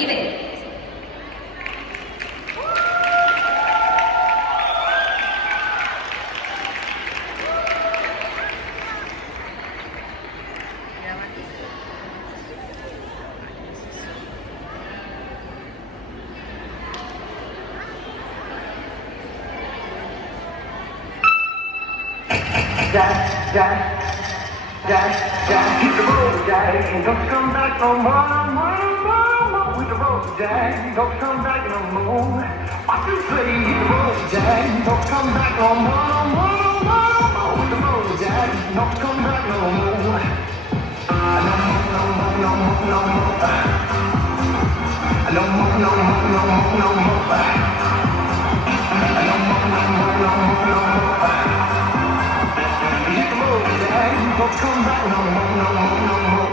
Vive. Jack, Jack, Jack, Jack, hit the road, Jack, don't come back no more, no more, no more, no more. Hit the road, Jack, don't come back no more. What you say? Hit the road, Jack, don't come back no more, no more, no more, no more. Hit the road, Jack, don't come back no more. No more, no more, no more, no more. No more, no more, no more, no more. No more, no more, no more, no more. Hit the road, Jack, don't come back no more, no more, no more.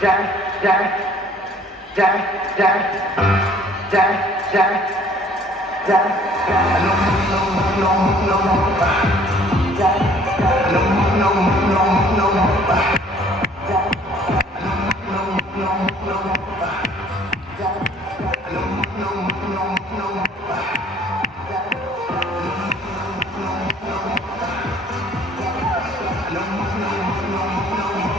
Jack, Jack, Jack, Jack, Jack, Jack, Jack, Jack. No more, no more, no more, no more. Jack, Jack. No more, no more, no more, no more. Jack, no more, no more, no more. Jack, no more, no more, no more, no more. Jack, no more, no more, no more, no more.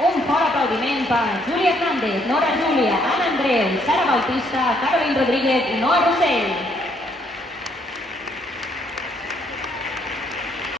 Un fort aplaudiment per Júlia Hernández, Nora Júlia, Anna Andreu, Sara Bautista, Caroline Rodríguez i Noa Rossell.